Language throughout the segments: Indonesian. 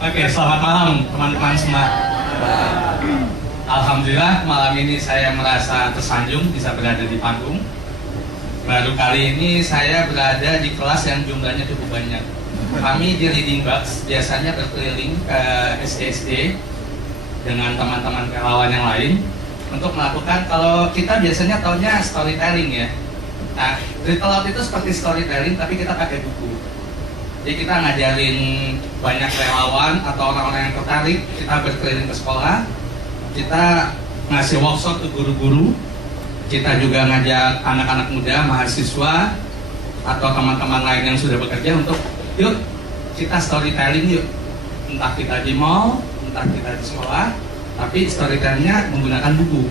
Oke, selamat malam teman-teman semua. Alhamdulillah malam ini saya merasa tersanjung bisa berada di panggung. Baru kali ini saya berada di kelas yang jumlahnya cukup banyak. Kami di Reading Box biasanya berkeliling ke SD-SD dengan teman-teman relawan yang lain untuk melakukan, kalau kita biasanya taunya storytelling ya. Nah, Little Out itu seperti storytelling tapi kita pakai buku. Jadi kita ngajarin banyak relawan atau orang-orang yang tertarik, kita berkeliling ke sekolah, kita ngasih workshop ke guru-guru, kita juga ngajak anak-anak muda, mahasiswa, atau teman-teman lain yang sudah bekerja untuk yuk kita storytelling yuk. Entah kita di mall, entah kita di sekolah, tapi storytellingnya menggunakan buku.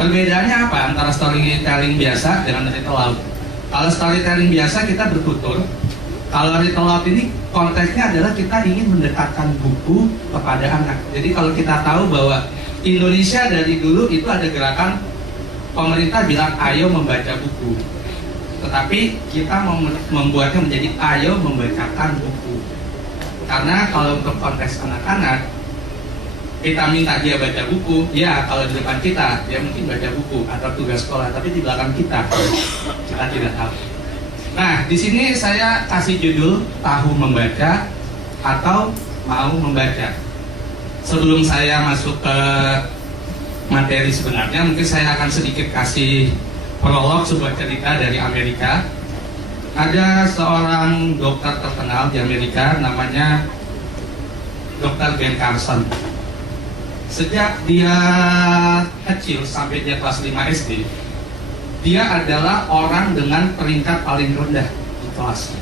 Perbedaannya apa antara storytelling biasa dengan Little Out? Kalau storytelling biasa kita bertutur. Kalau Little Out ini konteksnya adalah kita ingin mendekatkan buku kepada anak. Jadi kalau kita tahu bahwa Indonesia dari dulu itu ada gerakan pemerintah bilang ayo membaca buku, tetapi kita membuatnya menjadi ayo membacakan buku. Karena kalau untuk konteks anak-anak, kita minta dia baca buku, ya kalau di depan kita dia mungkin baca buku atau tugas sekolah, tapi di belakang kita tidak tahu. Nah, di sini saya kasih judul tahu membaca atau mau membaca. Sebelum saya masuk ke materi sebenarnya, mungkin saya akan sedikit kasih prolog sebuah cerita dari Amerika. Ada seorang dokter terkenal di Amerika namanya Dr. Ben Carson. Sejak dia kecil sampai dia kelas 5 SD, dia adalah orang dengan peringkat paling rendah di kelas.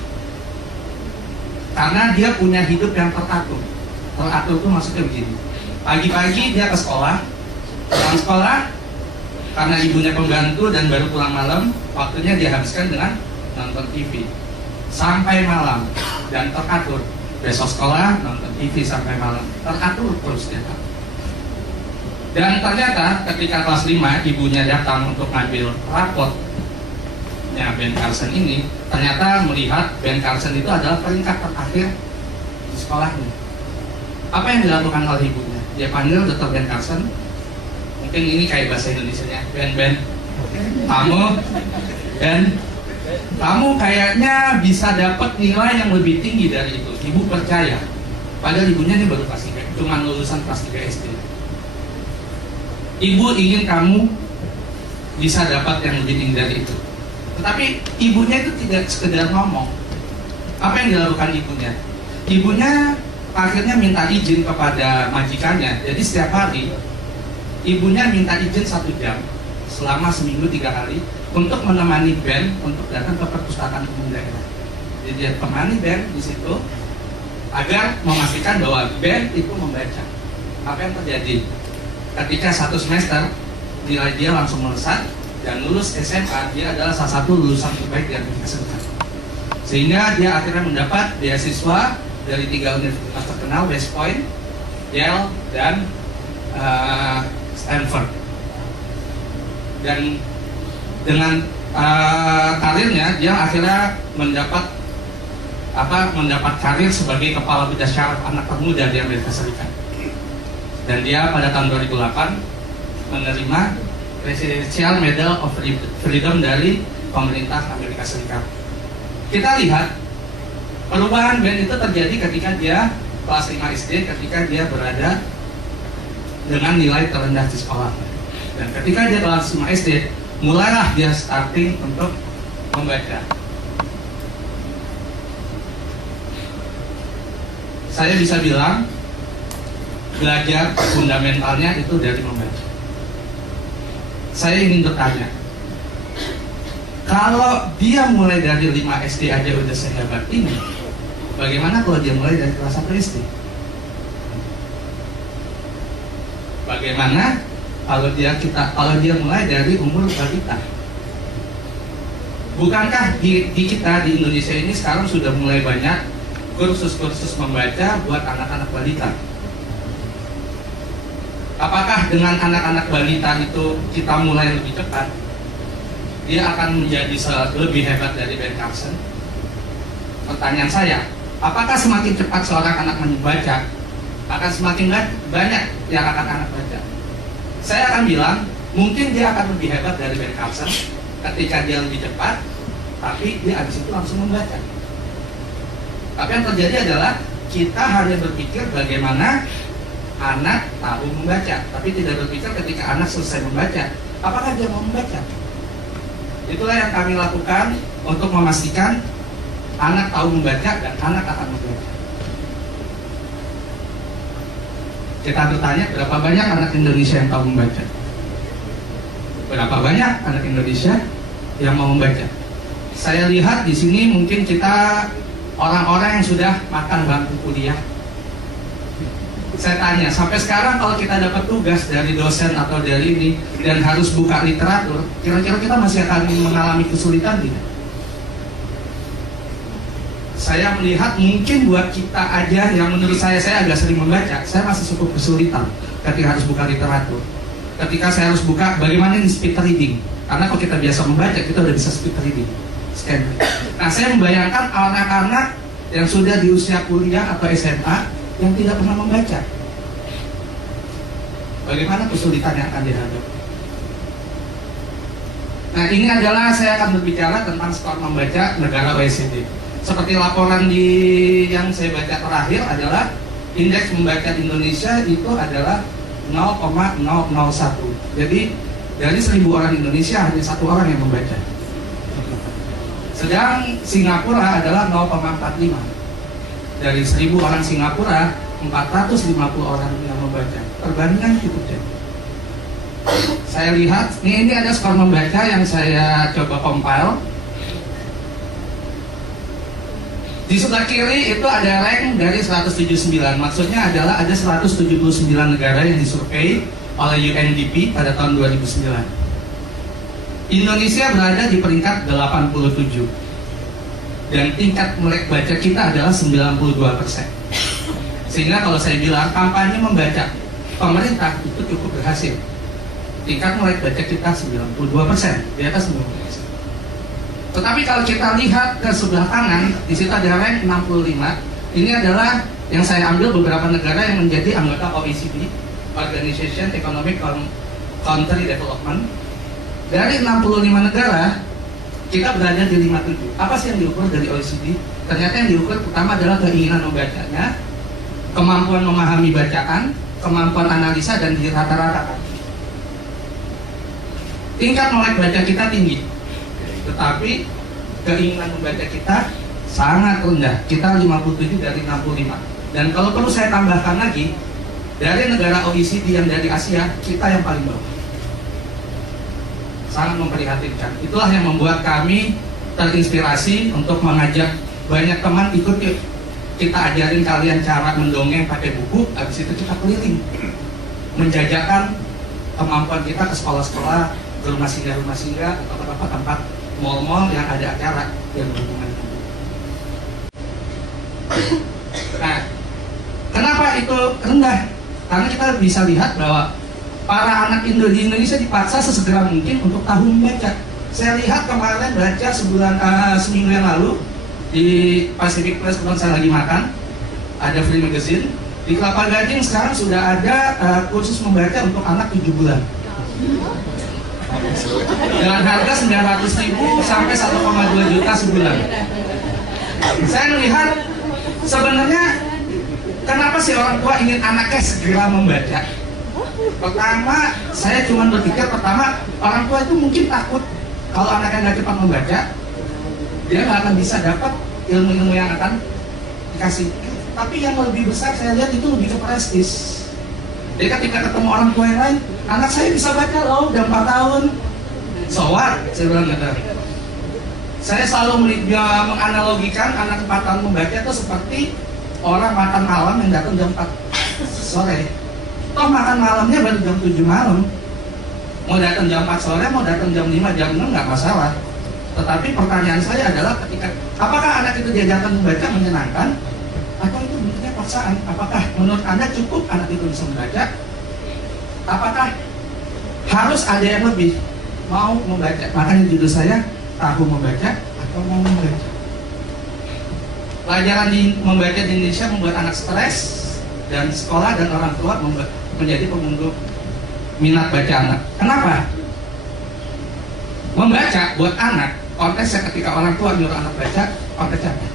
Karena dia punya hidup yang teratur. Teratur itu maksudnya begini. Pagi-pagi dia ke sekolah, pulang sekolah, karena ibunya pembantu dan baru pulang malam, waktunya dia habiskan dengan nonton TV sampai malam dan teratur. Besok sekolah nonton TV sampai malam, teratur terus dia. Dan ternyata ketika kelas 5 ibunya datang untuk ngambil rapotnya Ben Carson ini, ternyata melihat Ben Carson itu adalah peringkat terakhir di sekolahnya. Apa yang dilakukan oleh ibunya? Dia panggil Dr. Ben Carson. Mungkin ini kayak bahasa Indonesianya, Ben, kamu kayaknya bisa dapat nilai yang lebih tinggi dari itu. Ibu percaya. Padahal ibunya ini baru kelas 3, cuma lulusan kelas 3 SD. Ibu ingin kamu bisa dapat yang lebih tinggi dari itu. Tetapi ibunya itu tidak sekedar ngomong. Apa yang dilakukan ibunya? Ibunya akhirnya minta izin kepada majikannya. Jadi setiap hari ibunya minta izin 1 jam selama seminggu 3 kali untuk menemani Ben untuk datang ke perpustakaan umum daerah. Jadi dia temani Ben di situ agar memastikan bahwa Ben itu membaca. Apa yang terjadi? Ketika 1 semester nilai dia langsung melesat dan lulus SMA, dia adalah salah satu lulusan terbaik di Amerika Serikat. Sehingga dia akhirnya mendapat beasiswa dari 3 universitas terkenal, West Point, Yale, dan Stanford. Dan dengan karirnya dia akhirnya mendapat karir sebagai kepala bidang syaraf anak termuda di Amerika Serikat. Dan dia pada tahun 2008 menerima Presidential Medal of Freedom dari pemerintah Amerika Serikat. Kita lihat perubahan Ben itu terjadi ketika dia kelas 5 SD, ketika dia berada dengan nilai terendah di sekolah. Dan ketika dia kelas 5 SD, mulailah dia starting untuk membaca. Saya bisa bilang belajar fundamentalnya itu dari membaca. Saya ingin bertanya, kalau dia mulai dari 5 SD aja udah sehebat ini, bagaimana kalau dia mulai dari kelas 1 SD? Bagaimana kalau dia mulai dari umur balita? Bukankah di kita di Indonesia ini sekarang sudah mulai banyak kursus-kursus membaca buat anak-anak balita? Apakah dengan anak-anak balita itu kita mulai lebih cepat, dia akan menjadi lebih hebat dari Ben Carson? Pertanyaan saya, Apakah semakin cepat seorang anak membaca, akan semakin banyak yang akan anak baca? Saya akan bilang, mungkin dia akan lebih hebat dari Ben Carson ketika dia lebih cepat, tapi dia habis itu langsung membaca. Tapi yang terjadi adalah kita hanya berpikir bagaimana anak tahu membaca, tapi tidak berpikir ketika anak selesai membaca, apakah dia mau membaca? Itulah yang kami lakukan untuk memastikan anak tahu membaca dan anak akan membaca. Kita bertanya, berapa banyak anak Indonesia yang tahu membaca? Berapa banyak anak Indonesia yang mau membaca? Saya lihat di sini mungkin kita orang-orang yang sudah makan bangku kuliah. Saya tanya, sampai sekarang kalau kita dapat tugas dari dosen atau dari ini dan harus buka literatur, kira-kira kita masih akan mengalami kesulitan tidak? Saya melihat mungkin buat kita aja yang menurut saya agak sering membaca, saya masih cukup kesulitan ketika harus buka literatur. Ketika saya harus buka, bagaimana ini speed reading? Karena kalau kita biasa membaca, kita udah bisa speed reading. Nah, saya membayangkan anak-anak yang sudah di usia kuliah atau SMA yang tidak pernah membaca. Bagaimana kesulitan yang akan dihadapi? Nah, ini adalah saya akan berbicara tentang skor membaca negara OECD. Seperti laporan yang saya baca terakhir adalah indeks membaca Indonesia itu adalah 0,001. Jadi dari 1000 orang Indonesia hanya 1 orang yang membaca. Sedang Singapura adalah 0,45. Dari 1000 orang Singapura, 450 orang yang membaca. Perbandingan cukup jauh. Saya lihat, ini ada skor membaca yang saya coba compile. Di sebelah kiri itu ada rank dari 179. Maksudnya adalah ada 179 negara yang disurvei oleh UNDP pada tahun 2009. Indonesia berada di peringkat 87 dan tingkat melek baca kita adalah 92%. Sehingga kalau saya bilang kampanye membaca pemerintah itu cukup berhasil. Tingkat melek baca kita 92%, di atas 90%. Tetapi kalau kita lihat ke sebelah kanan, di situ ada rank 65. Ini adalah yang saya ambil beberapa negara yang menjadi anggota OECD, Organization Economic Country Development. Dari 65 negara, kita berada di 57. Apa sih yang diukur dari OECD? Ternyata yang diukur pertama adalah keinginan membacanya, kemampuan memahami bacaan, kemampuan analisa, dan di rata-rata. Tingkat melek baca kita tinggi, tetapi keinginan membaca kita sangat rendah. Kita 57 dari 65. Dan kalau perlu saya tambahkan lagi, dari negara OECD yang dari Asia, kita yang paling bawah. Sangat memprihatinkan. Itulah yang membuat kami terinspirasi untuk mengajak banyak teman ikut yuk. Kita ajarin kalian cara mendongeng pakai buku, habis itu kita keliling menjajakan kemampuan kita ke sekolah-sekolah, ke rumah singgah atau ke tempat-tempat mal-mal yang ada acara yang berhubungan. Nah, kenapa itu rendah? Karena kita bisa lihat bahwa para anak di Indonesia dipaksa sesegera mungkin untuk tahu membaca. Saya lihat kemarin baca seminggu yang lalu di Pacific Press, kebetulan saya lagi makan, ada free magazine. Di Kelapa Gading sekarang sudah ada kursus membaca untuk anak 7 bulan. Dengan harga 900.000 sampai 1,2 juta sebulan. Saya melihat sebenarnya kenapa sih orang tua ingin anaknya segera membaca? Pertama, saya cuma berpikir orang tua itu mungkin takut kalau anaknya nggak cepat membaca, dia nggak akan bisa dapat ilmu-ilmu yang akan dikasih. Tapi yang lebih besar saya lihat itu lebih ke prestis. Jadi ketika ketemu orang tua yang lain, anak saya bisa baca loh, udah 4 tahun. So what? Saya bilang gitu. Saya selalu menganalogikan anak 4 tahun membaca itu seperti orang makan malam yang datang jam 4 sore. Toh makan malamnya baru jam 7 malam. Mau datang jam 4 sore, mau datang jam 5, jam 6 nggak masalah. Tetapi pertanyaan saya adalah apakah anak itu diajarkan membaca menyenangkan atau itu bentuknya paksaan? Apakah menurut Anda cukup anak itu bisa membaca? Apakah harus ada yang lebih mau membaca? Makanya judul saya tahu membaca atau mau membaca. Pelajaran membaca di Indonesia membuat anak stres, dan sekolah dan orang tua menjadi pemunggung minat baca anak. Kenapa? Membaca buat anak, konteksnya ketika orang tua nyuruh anak baca, konteksnya apa?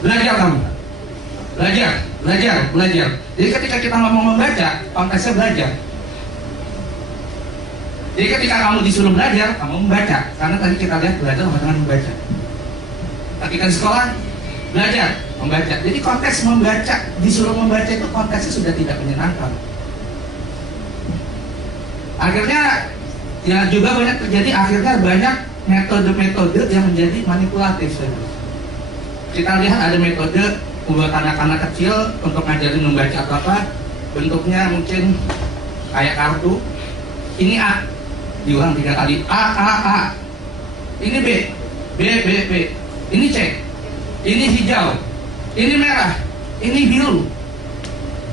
Belajar kamu. Belajar. Jadi ketika kita ngomong membaca, konteksnya belajar. Jadi ketika kamu disuruh belajar, kamu membaca. Karena tadi kita lihat belajar sama dengan membaca. Ketika di sekolah, belajar, membaca. Jadi konteks membaca, disuruh membaca itu konteksnya sudah tidak menyenangkan. Akhirnya ya juga banyak terjadi, akhirnya banyak metode-metode yang menjadi manipulatif. Kita lihat ada metode buat anak-anak kecil untuk ngajarin membaca apa, bentuknya mungkin kayak kartu. Ini A, diulang 3 kali. A. Ini B. Ini C. Ini hijau. Ini merah. Ini biru.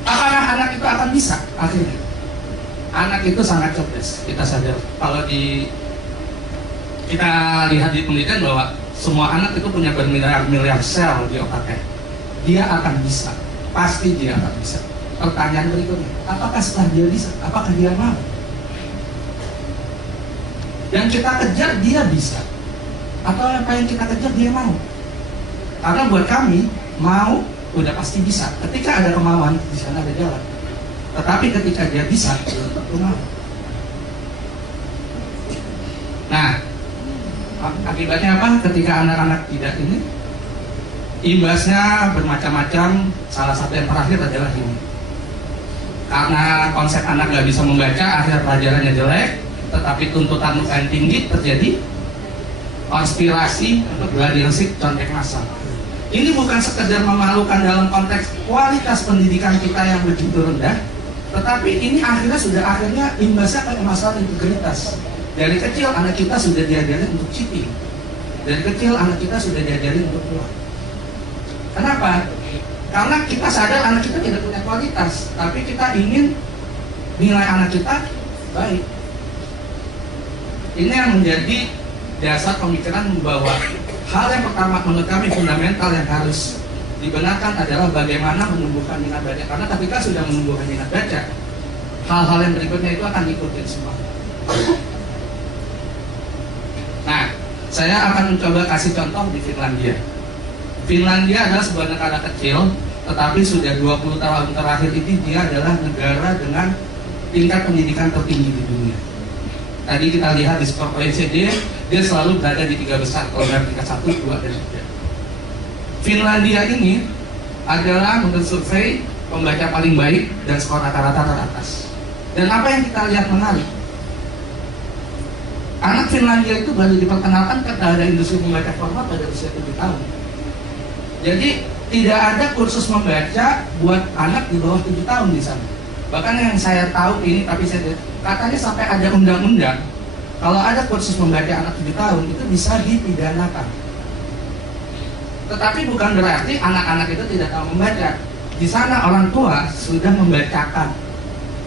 Apakah anak itu akan bisa akhirnya? Anak itu sangat cerdas, kita sadar. Kalau kita lihat di penelitian bahwa semua anak itu punya bermiliar-miliar sel di otaknya. Dia akan bisa, pasti dia akan bisa. Pertanyaan berikutnya, apakah setelah dia bisa, apakah dia mau? Yang kita kejar dia bisa, atau apa yang kita kejar dia mau? Karena buat kami, mau udah pasti bisa. Ketika ada kemauan, di sana ada jalan. Tetapi ketika dia bisa, belum tentu mau. Nah, akibatnya apa? Ketika anak-anak tidak ini, imbasnya bermacam-macam. Salah satu yang terakhir adalah ini. Karena konsep anak nggak bisa membaca, akhirnya pelajarannya jelek, tetapi tuntutan UN tinggi, terjadi konspirasi untuk gladiresik contek massal. Ini bukan sekedar memalukan dalam konteks kualitas pendidikan kita yang begitu rendah, tetapi ini akhirnya imbasnya pada masalah integritas. Dari kecil anak kita sudah diajarin untuk cheating. Dari kecil anak kita sudah diajarin untuk pulang. Kenapa? Karena kita sadar anak kita tidak punya kualitas, tapi kita ingin nilai anak kita baik. Ini yang menjadi dasar pemikiran bahwa hal yang pertama menurut kami fundamental yang harus dibenarkan adalah bagaimana menumbuhkan minat baca. Karena ketika sudah menumbuhkan minat baca, hal-hal yang berikutnya itu akan ikutin semua. Nah, saya akan mencoba kasih contoh di Finlandia. Finlandia adalah sebuah negara kecil, tetapi sudah 20 tahun terakhir ini dia adalah negara dengan tingkat pendidikan tertinggi di dunia. Tadi kita lihat di skor OECD, dia selalu berada di 3 besar, kalau tingkat 1, 2, dan 3. Finlandia ini adalah menurut survei pembaca paling baik dan skor rata-rata teratas. Dan apa yang kita lihat menarik, anak Finlandia itu baru diperkenalkan kepada industri membaca formal pada usia 7 tahun. Jadi tidak ada kursus membaca buat anak di bawah 7 tahun di sana. Bahkan yang saya tahu ini, tapi saya katanya sampai ada undang-undang kalau ada kursus membaca anak 7 tahun itu bisa dipidanakan. Tetapi bukan berarti anak-anak itu tidak tahu membaca. Di sana orang tua sudah membacakan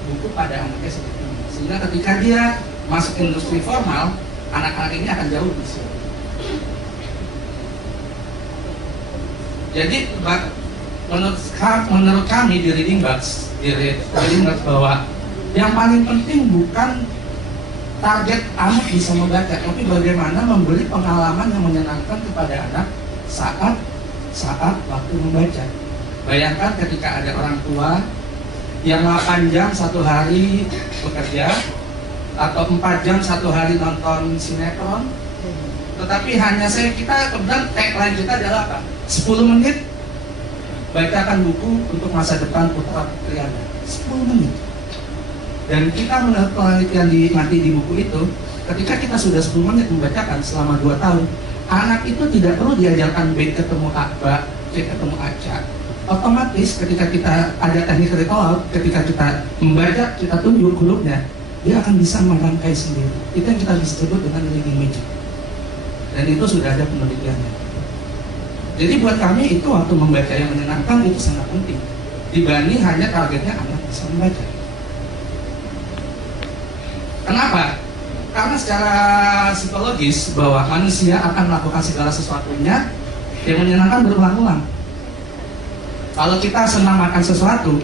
buku pada anaknya seperti ini. Sehingga ketika dia masuk industri formal, anak-anak ini akan jauh lebih siap. Jadi menurut kami di Reading Bugs bahwa yang paling penting bukan target anak bisa membaca, tapi bagaimana memberi pengalaman yang menyenangkan kepada anak saat waktu membaca. Bayangkan ketika ada orang tua yang 8 jam satu hari bekerja atau 4 jam satu hari nonton sinetron, tetapi hanya kita kemudian tagline kita adalah apa? 10 menit bacakan buku untuk masa depan putra putri Anda. 10 menit. Dan kita menurut penelitian di buku itu, ketika kita sudah 10 menit membacakan selama 2 tahun, anak itu tidak perlu diajarkan B ketemu A, C ketemu A, C. Otomatis ketika kita ada teknik recall, ketika kita membaca, kita tunjuk hurufnya, dia akan bisa merangkai sendiri. Itu yang kita sebut dengan reading magic. Dan itu sudah ada penelitiannya. Jadi buat kami itu waktu membaca yang menyenangkan itu sangat penting dibanding hanya targetnya anak bisa membaca. Kenapa? Karena secara psikologis bahwa manusia akan melakukan segala sesuatunya yang menyenangkan berulang-ulang. Kalau kita senang makan sesuatu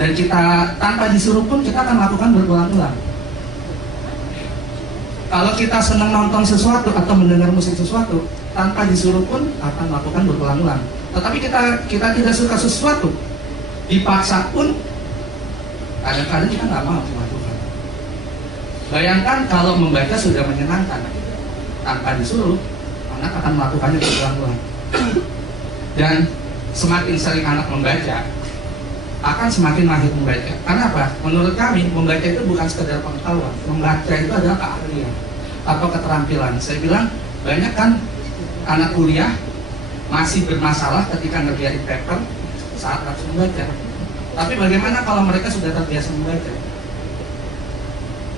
dan kita tanpa disuruh pun kita akan lakukan berulang-ulang. Kalau kita senang nonton sesuatu atau mendengar musik sesuatu, tanpa disuruh pun akan melakukan berulang-ulang. Tetapi kita tidak suka sesuatu, dipaksa pun kadang-kadang kita nggak mau melakukan. Bayangkan kalau membaca sudah menyenangkan, tanpa disuruh, anak akan melakukannya berulang-ulang. Dan semakin sering anak membaca, akan semakin mahir membaca. Karena apa? Menurut kami, membaca itu bukan sekedar pengetahuan. Membaca itu adalah keahlian atau keterampilan. Saya bilang, banyak kan anak kuliah masih bermasalah ketika ngerjain paper saat harus membaca. Tapi bagaimana kalau mereka sudah terbiasa membaca?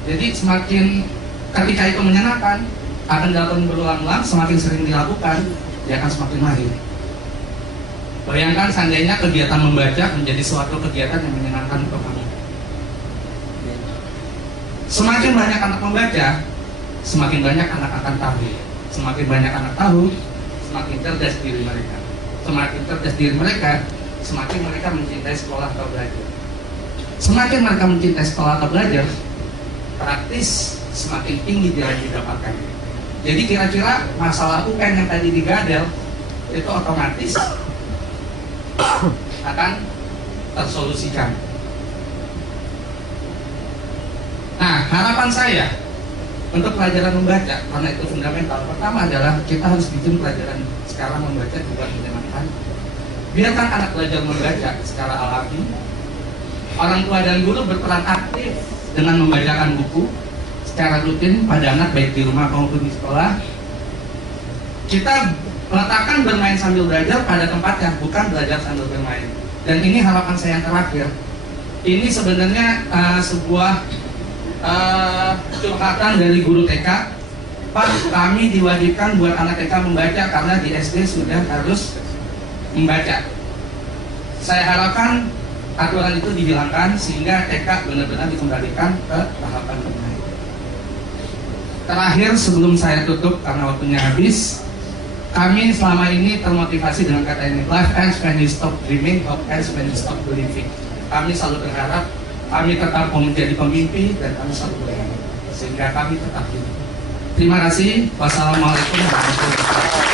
Jadi semakin ketika itu menyenangkan, akan dilakukan berulang-ulang, semakin sering dilakukan, dia akan semakin mahir. Bayangkan seandainya kegiatan membaca menjadi suatu kegiatan yang menyenangkan untuk kamu. Semakin banyak anak membaca, semakin banyak anak akan tahu. Semakin banyak anak tahu, semakin cerdas diri mereka. Semakin cerdas diri mereka, semakin mereka mencintai sekolah atau belajar. Semakin mereka mencintai sekolah atau belajar, praktis semakin tinggi dia didapatkan. Jadi kira-kira masalah UN yang tadi digadel itu otomatis akan tersolusikan. Nah, harapan saya untuk pelajaran membaca, karena itu fundamental. Pertama adalah kita harus bikin pelajaran sekarang membaca juga menyenangkan. Biarkan anak belajar membaca secara alami. Orang tua dan guru berperan aktif dengan membacakan buku secara rutin pada anak, baik di rumah maupun di sekolah. Kita letakkan bermain sambil belajar pada tempatnya, bukan belajar sambil bermain. Dan ini harapan saya yang terakhir. Ini sebenarnya sebuah curhatan dari guru TK. Pak, kami diwajibkan buat anak TK membaca karena di SD sudah harus membaca. Saya harapkan aturan itu dihilangkan sehingga TK benar-benar dikembalikan ke tahapan bermain. Terakhir sebelum saya tutup karena waktunya habis, kami selama ini termotivasi dengan kata ini, life ends when you stop dreaming, hope ends when you stop believing. Kami selalu berharap, kami tetap mau menjadi pemimpi dan kami selalu berharap sehingga kami tetap hidup. Terima kasih. Wassalamualaikum warahmatullahi wabarakatuh.